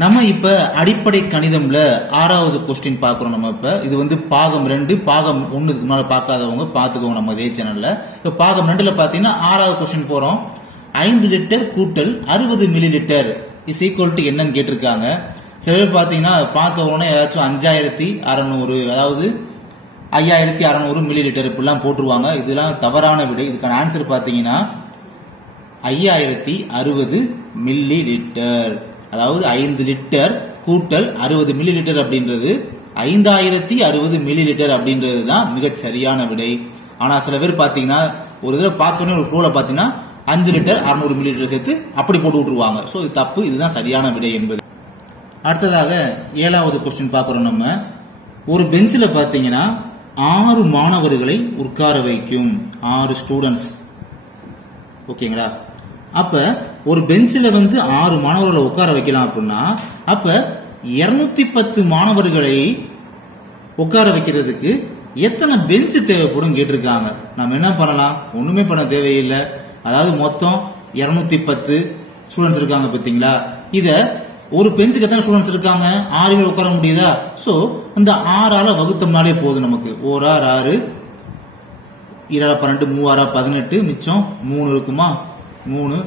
நம்ம இப்ப அடிப்படை கணிதம்ல 6வது கொஸ்டின் பாக்குறோம். நம்ம இப்ப இது வந்து பாகம் 2 பாகம் 1 இதுக்கு மேல பார்க்காதவங்க பாத்துக்கோங்க நம்ம இதே சேனல்ல. இப்ப பாகம் 2ல பாத்தீங்கன்னா 6வது கொஸ்டின் போறோம். 5 லிட்டர் கூட்டல் 60 milli litre is equal to என்னன்னு கேட்டிருக்காங்க. சில பேர் பாத்தீங்கன்னா பார்த்த உடனே ஏதாச்சும் 5600 அதாவது 5600 மில்லி லிட்டர் இப்படிலாம் போட்டுருவாங்க. இதெல்லாம் தவறான விடை. இதுக்கான ஆன்சர் பாத்தீங்கன்னா 5060 மில்லி லிட்டர். அதாவது 5 லிட்டர் கூட்டல் 60 மில்லி லிட்டர் அப்படின்றது 5060 மில்லி லிட்டர் அப்படின்றது தான் மிகச் சரியான விடை. ஆனா சில பேர் பாத்தீங்கன்னா ஒரு தடவை பார்த்தோன்னே ஒரு ஃப்ளோல பாத்தீங்கன்னா 5 லிட்டர் 600 மில்லி லிட்டர் சேர்த்து அப்படி போட்டு விட்டுருவாங்க. சோ இது தப்பு. இதுதான் சரியான விடை என்பது. அடுத்ததாக 7வது கொஸ்டின் பாக்குறோம். நம்ம ஒரு பெஞ்சில் பாத்தீங்கன்னா 6 மாணவர்களை உட்கார வைக்கும். 6 ஸ்டூடெண்ட்ஸ். ஓகேங்களா? அப்ப ஒரு பெஞ்சில வந்து 6 மாணவர்களை உட்கார வைக்கலாம் அப்படின்னா அப்ப 210 மாணவர்களை உட்கார வைக்கிறதுக்கு எத்தனை பெஞ்ச் தேவைப்படும் கேட்டிருக்காங்க. நம்ம என்ன பண்ணலாம்? ஒண்ணுமே பண்ண தேவையில்லை. அதாவது மொத்தம் 210 ஸ்டூடெண்ட்ஸ் இருக்காங்க பாத்தீங்களா? இத ஒரு பெஞ்சுக்கு எத்தனை ஸ்டூடெண்ட்ஸ் இருக்காங்க? 6 பேர் உட்கார முடியுதா? சோ இந்த 6ஆல வகுத்தோம்னாலே போதும் நமக்கு. 1 6 6 2 12 3 18 மிச்சம் 3 இருக்குமா? 3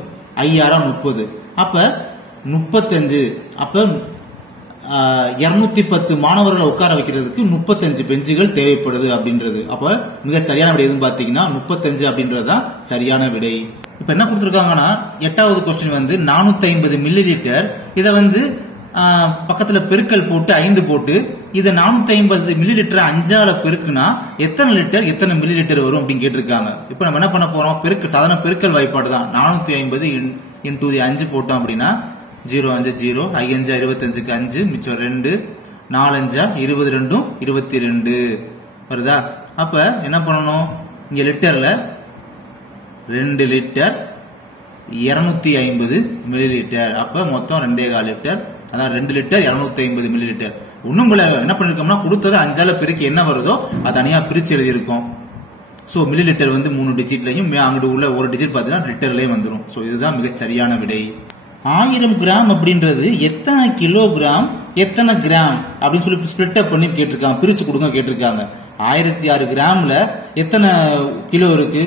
5 30. அப்ப 35. அப்ப 210 மாணவர்களை உட்கார வைக்கிறதுக்கு 35 பெஞ்சுகள் தேவைப்படுது அப்படின்றது. அப்ப மிக சரியான விடை எதுன்னு பாத்தீங்கன்னா 35 அப்படின்றதுதான் சரியான விடை. இப்ப என்ன கொடுத்திருக்காங்கன்னா 8வது கொஸ்டின் வந்து 450 மில்லி லிட்டர். இத வந்து பக்கத்துல பெருக்கல் போட்டு 5 போட்டு இத 450 மில்லி லிட்டர் 5ஆல பெருக்குனா எத்தனை லிட்டர் எத்தனை மில்லி லிட்டர் வரும் அப்படின்னு கேட்டிருக்காங்க. இப்ப நம்ம என்ன பண்ண போறோம்? சாதாரண பெருக்கல் வாய்ப்பாடு தான். 450 இன்டூ 5 போட்டோம் அப்படின்னா 0 5 0 5 25க்கு 5 மிச்சம் 2 4 5 22 22 வருதா? அப்ப என்ன பண்ணணும்? இங்க லிட்டர்ல 2 லிட்டர் 250 மில்லி லிட்டர். அப்ப மொத்தம் 2.25 லிட்டர். அதான் 2 லிட்டர் 250 மில்லி லிட்டர். இன்னும் என்ன பண்ணிருக்கோம்னா கொடுத்தது 5ஆல பெருக்கி என்ன வருதோ அது தனியா பிரிச்சு எழுதி இருக்கும். சோ மில்லி லிட்டர் வந்து 3 டிஜிட்லயும் அங்கிட்டு உள்ள ஒரு டிஜிட் பாத்தீங்கன்னா லிட்டர்லயும் வந்துடும். சோ இதுதான் மிகச் சரியான விடை. 1000 கிராம் அப்படின்றது எத்தனை கிலோகிராம் எத்தனை கிராம் அப்படின்னு சொல்லி ஸ்பிளிட் அப் பண்ணி கேட்டிருக்காங்க. பிரிச்சு கொடுங்க கேட்டிருக்காங்க. 1006 கிராம்ல எத்தனை கிலோ இருக்கு?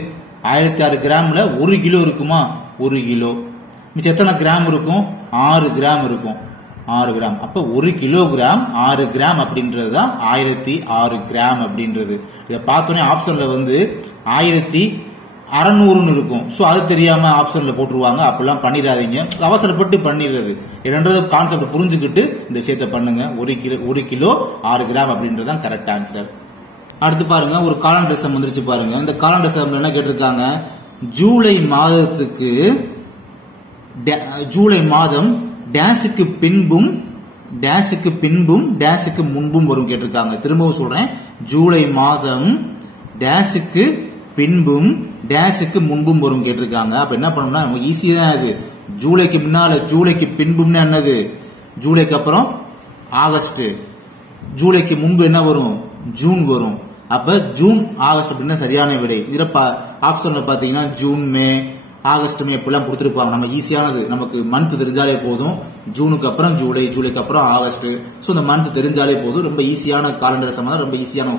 1006 கிராம்ல 1 கிலோ இருக்குமா? 1 கிலோ. மிச்சம் எத்தனை கிராம் இருக்கும்? 6 கிராம் இருக்கும். 6 கிராம். அப்ப 1 கிலோகிராம் 6 கிராம் அப்படின்றதுதான் 1006 கிராம் அப்படின்றது. இதை பார்த்தோன்னே ஆப்ஷன்ல வந்து 1600 இருக்கும். சோ அது தெரியாம ஆப்ஷன்ல போட்டுருவாங்க. அப்படிலாம் பண்ணிடாதீங்க. அவசரப்பட்டு பண்ணிடுறது. என்னன்றது கான்செப்ட் புரிஞ்சுக்கிட்டு இந்த விஷயத்த பண்ணுங்க. 1 கிலோ 6 கிராம் அப்படின்றதுதான் கரெக்ட் ஆன்சர். அடுத்து பாருங்க, ஒரு காலண்டர் சம் வந்துருச்சு பாருங்க. இந்த காலண்டர் சம்ல என்ன கேட்டிருக்காங்க? ஜூலை மாதத்துக்கு ஜூலை மாதம் டேஷுக்கு பின்பும் டேஷுக்கு பின்பும் டேஷுக்கு முன்பும் வரும் கேட்டிருக்காங்க. திரும்பவும் சொல்றேன். ஜூலை மாதம் டேஷுக்கு பின்பும் டேஷுக்கு முன்பும் வரும் கேட்டிருக்காங்க. அப்ப என்ன பண்ணணும்னா நமக்கு ஈஸியா தான் அது. ஜூலைக்கு முன்னால ஜூலைக்கு பின்பும்னு என்னது? ஜூலைக்கு அப்புறம் ஆகஸ்ட். ஜூலைக்கு முன்பு என்ன வரும்? ஜூன் வரும். அப்ப ஜூன் ஆகஸ்ட் அப்படின்னா சரியான விடை. இதுல ஆப்ஷன்ல பாத்தீங்கன்னா ஜூன் மே ஆகஸ்ட் மே எப்படிலாம் கொடுத்துருப்பாங்க. நம்ம ஈஸியானது. நமக்கு மந்த் தெரிஞ்சாலே போதும். ஜூனுக்கு அப்புறம் ஜூலை, ஜூலைக்கு அப்புறம் ஆகஸ்ட். சோ இந்த மந்த் தெரிஞ்சாலே போதும். ரொம்ப ஈஸியான காலண்டர் சம்பந்தம். ரொம்ப ஈஸியான